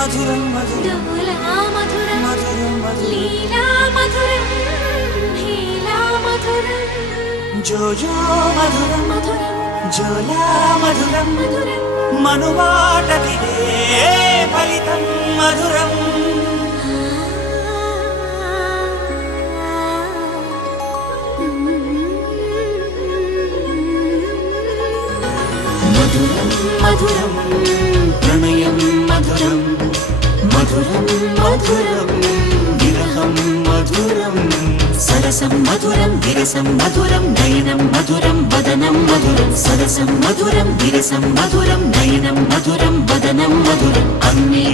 మధురం మధురం మధురం మధురం లీలా మధురం హీలా మధురం జోజో మధురం మధురం జోలా మధురం మధురం మనువాటకిదే ఫలితం మధురం మధురం మధురం ప్రణయం మధురం మధురం మధురం విరహం మధురం సరసం మధురం విరసం మధురం నయనం మధురం వదనం మధురం సరసం మధురం విరసం మధురం నయనం మధురం వదనం మధురం అన్ని